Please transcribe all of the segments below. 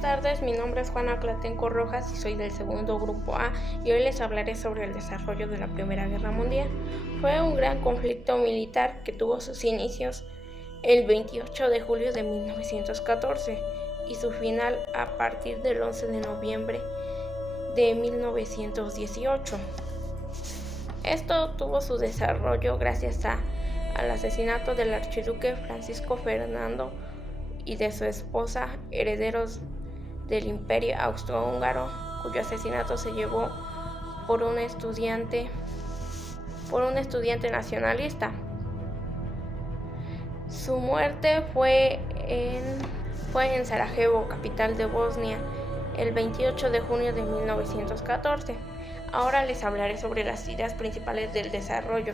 Buenas tardes, mi nombre es Juana Clatenco Rojas y soy del segundo grupo A y hoy les hablaré sobre el desarrollo de la Primera Guerra Mundial. Fue un gran conflicto militar que tuvo sus inicios el 28 de julio de 1914 y su final a partir del 11 de noviembre de 1918. Esto tuvo su desarrollo gracias al asesinato del archiduque Francisco Fernando y de su esposa, herederos del Imperio Austrohúngaro, cuyo asesinato se llevó por un estudiante nacionalista. Su muerte fue en Sarajevo, capital de Bosnia, el 28 de junio de 1914. Ahora les hablaré sobre las ideas principales del desarrollo.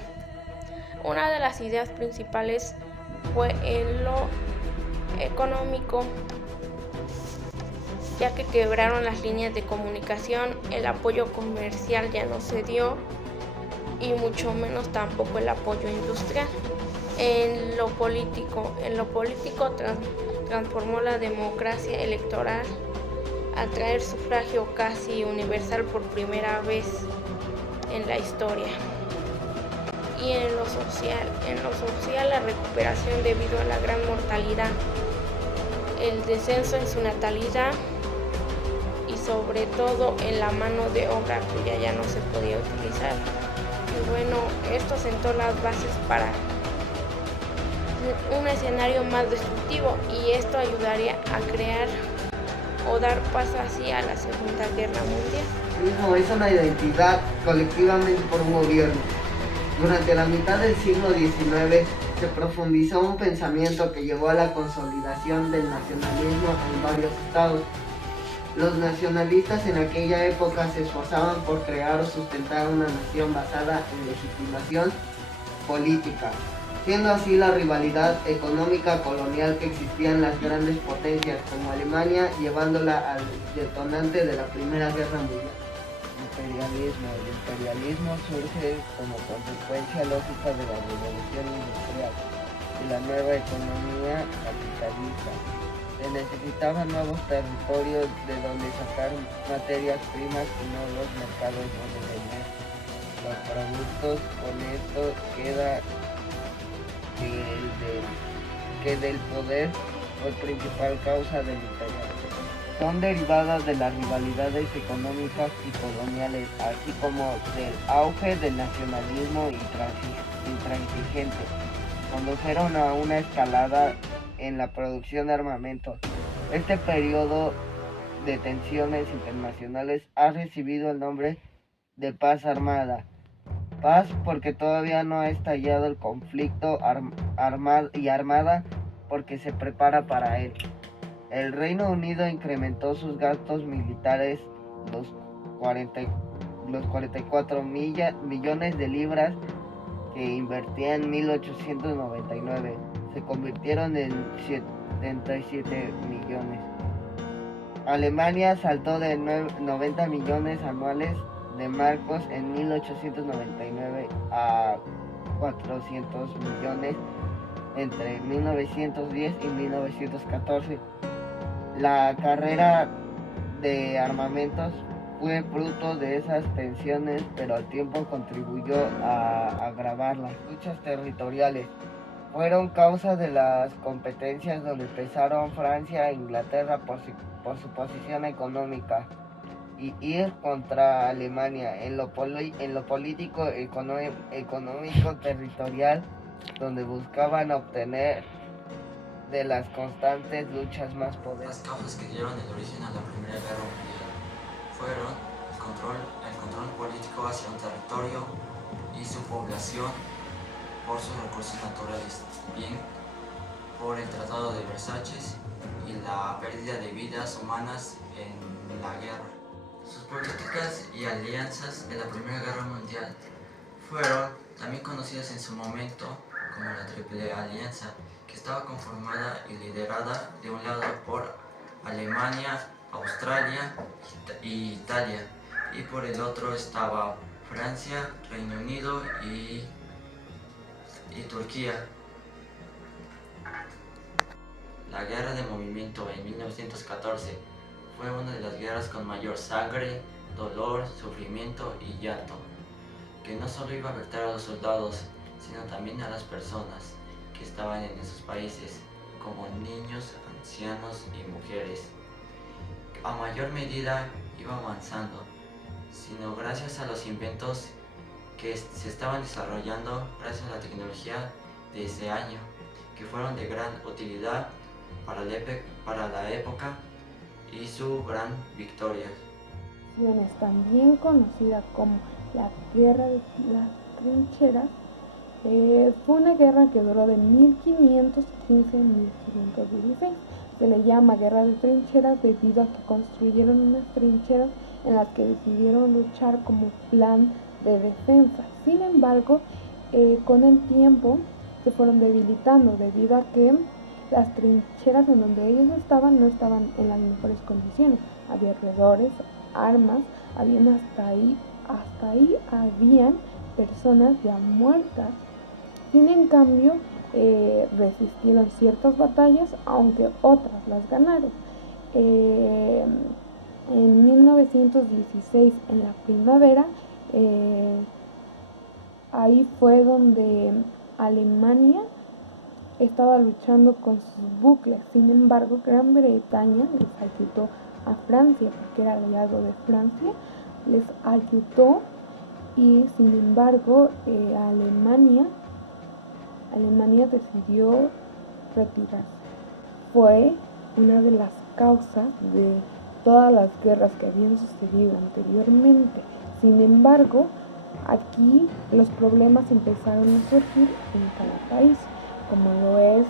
Una de las ideas principales fue en lo económico, ya que quebraron las líneas de comunicación, el apoyo comercial ya no se dio y mucho menos tampoco el apoyo industrial. En lo político transformó la democracia electoral al traer sufragio casi universal por primera vez en la historia. Y en lo social la recuperación debido a la gran mortalidad, el descenso en su natalidad y sobre todo en la mano de obra que ya no se podía utilizar. Y bueno, esto sentó las bases para un escenario más destructivo y esto ayudaría a crear o dar paso así a la Segunda Guerra Mundial. Es una identidad colectivamente por un gobierno. Durante la mitad del siglo XIX se profundizó un pensamiento que llevó a la consolidación del nacionalismo en varios estados. Los nacionalistas en aquella época se esforzaban por crear o sustentar una nación basada en legitimación política, siendo así la rivalidad económica colonial que existía en las grandes potencias como Alemania, llevándola al detonante de la Primera Guerra Mundial. El imperialismo surge como consecuencia lógica de la revolución industrial y la nueva economía capitalista. Se necesitaban nuevos territorios de donde sacar materias primas y nuevos mercados donde vender los productos. Con esto queda que del poder fue principal causa del imperialismo. Son derivadas de las rivalidades económicas y coloniales, así como del auge del nacionalismo intransigente. Condujeron a una escalada en la producción de armamentos. Este periodo de tensiones internacionales ha recibido el nombre de paz armada. Paz porque todavía no ha estallado el conflicto armada porque se prepara para él. El Reino Unido incrementó sus gastos militares, los 44 millones de libras que invertía en 1899 se convirtieron en 77 millones. Alemania saltó de 90 millones anuales de marcos en 1899 a 400 millones entre 1910 y 1914. La carrera de armamentos fue fruto de esas tensiones, pero al tiempo contribuyó a agravarlas. Luchas territoriales fueron causa de las competencias donde pesaron Francia e Inglaterra por su posición económica y ir contra Alemania en lo político, económico, territorial, donde buscaban obtener de las constantes luchas más poder. Las causas que dieron el origen a la Primera Guerra Mundial fueron el control político hacia un territorio y su población por sus recursos naturales, bien por el Tratado de Versalles y la pérdida de vidas humanas en la guerra. Sus políticas y alianzas en la Primera Guerra Mundial fueron también conocidas en su momento como la Triple Alianza, que estaba conformada y liderada de un lado por Alemania, Australia y Italia, y por el otro estaba Francia, Reino Unido y Turquía. La guerra de movimiento en 1914 fue una de las guerras con mayor sangre, dolor, sufrimiento y llanto, que no solo iba a afectar a los soldados, sino también a las personas que estaban en esos países, como niños, ancianos y mujeres. A mayor medida iba avanzando, sino gracias a los inventos que se estaban desarrollando gracias a la tecnología de ese año, que fueron de gran utilidad para la época y su gran victoria. También conocida como la Guerra de las Trincheras, fue una guerra que duró de 1515 a 1516. Se le llama Guerra de Trincheras debido a que construyeron unas trincheras en las que decidieron luchar como plan de defensa. Sin embargo, con el tiempo se fueron debilitando debido a que las trincheras en donde ellos estaban no estaban en las mejores condiciones. Había alrededores, armas, habían hasta ahí habían personas ya muertas. Sin en cambio, resistieron ciertas batallas, aunque otras las ganaron. En 1916, en la primavera, ahí fue donde Alemania estaba luchando con sus buques. Sin embargo, Gran Bretaña les ayudó a Francia, porque era aliado de Francia, les ayudó y sin embargo Alemania decidió retirarse. Fue una de las causas de todas las guerras que habían sucedido anteriormente. Sin embargo, aquí los problemas empezaron a surgir en cada país, como lo es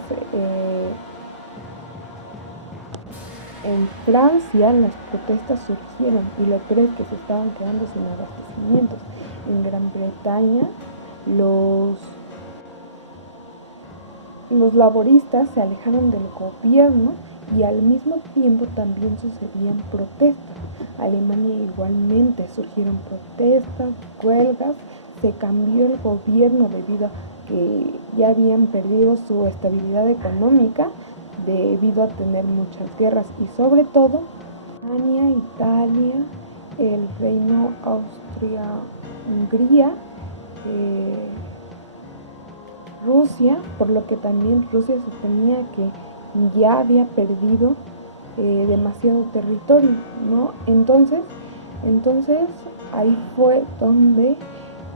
en Francia. Las protestas surgieron y lo peor es que se estaban quedando sin abastecimientos. En Gran Bretaña los laboristas se alejaron del gobierno y al mismo tiempo también sucedían protestas. Alemania igualmente surgieron protestas, huelgas, se cambió el gobierno debido a que ya habían perdido su estabilidad económica debido a tener muchas guerras y sobre todo Alemania, Italia, el Reino Austria-Hungría, Rusia, por lo que también Rusia suponía que ya había perdido demasiado territorio, ¿no? Entonces ahí fue donde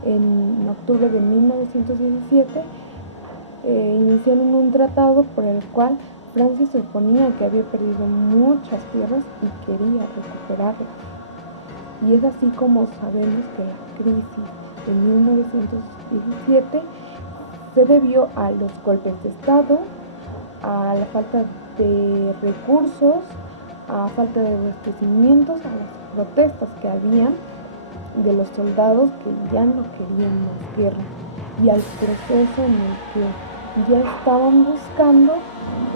en octubre de 1917 iniciaron un tratado por el cual Francia suponía que había perdido muchas tierras y quería recuperarlas. Y es así como sabemos que la crisis de 1917 se debió a los golpes de Estado, a la falta de recursos, a falta de abastecimientos, a las protestas que habían de los soldados que ya no querían más guerra y al proceso en el que ya estaban buscando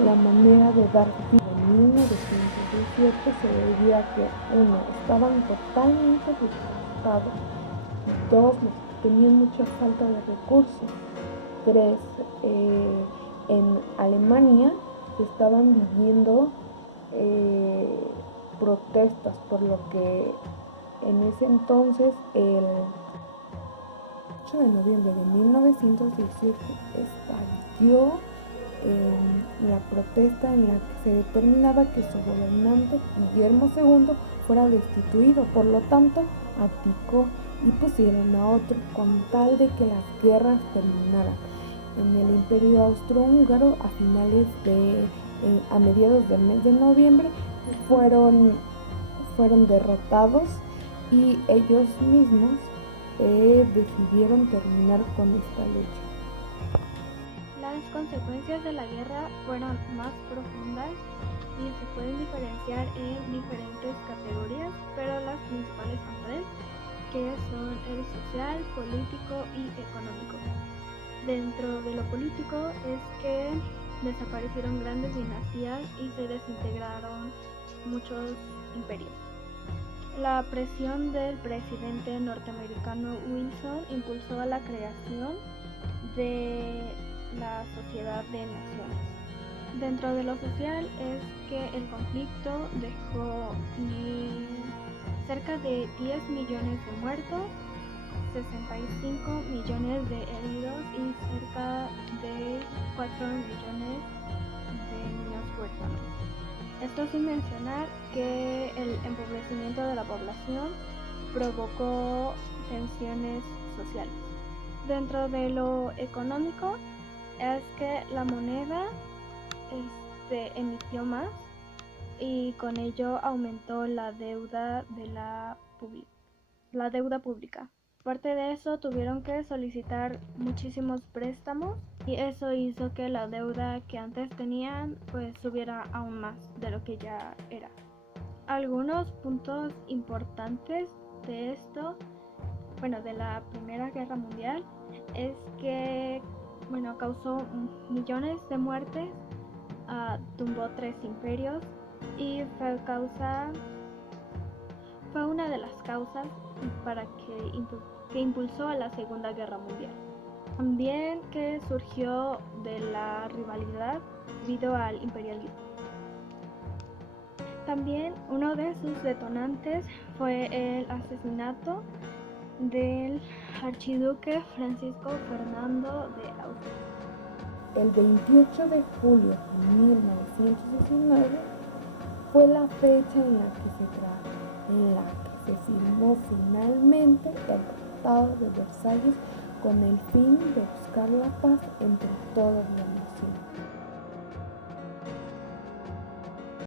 la manera de dar fin. En 1917 se debía a que uno, estaban totalmente desgastados, dos, tenían mucha falta de recursos, tres, en Alemania se estaban viviendo protestas, por lo que en ese entonces, el 8 de noviembre de 1917, estalló la protesta en la que se determinaba que su gobernante, Guillermo II, fuera destituido. Por lo tanto, abdicó y pusieron a otro con tal de que las guerras terminaran. En el Imperio Austrohúngaro, a mediados del mes de noviembre, fueron derrotados y ellos mismos decidieron terminar con esta lucha. Las consecuencias de la guerra fueron más profundas y se pueden diferenciar en diferentes categorías, pero las principales son tres, que son el social, político y económico. Dentro de lo político es que desaparecieron grandes dinastías y se desintegraron muchos imperios. La presión del presidente norteamericano Wilson impulsó a la creación de la Sociedad de Naciones. Dentro de lo social es que el conflicto dejó cerca de 10 millones de muertos, 65 millones de heridos y cerca de 4 millones de niños huérfanos. Esto sin mencionar que el empobrecimiento de la población provocó tensiones sociales. Dentro de lo económico es que la moneda emitió más y con ello aumentó la deuda pública. Aparte de eso, tuvieron que solicitar muchísimos préstamos y eso hizo que la deuda que antes tenían pues subiera aún más de lo que ya era. Algunos puntos importantes de esto, de la Primera Guerra Mundial, es que causó millones de muertes, tumbó 3 imperios y fue una de las causas para que impulsó a la Segunda Guerra Mundial. También que surgió de la rivalidad debido al imperialismo. También uno de sus detonantes fue el asesinato del archiduque Francisco Fernando de Austria. El 28 de julio de 1919 fue la fecha en la que se firmó finalmente el Tratado de Versalles con el fin de buscar la paz entre todas las naciones.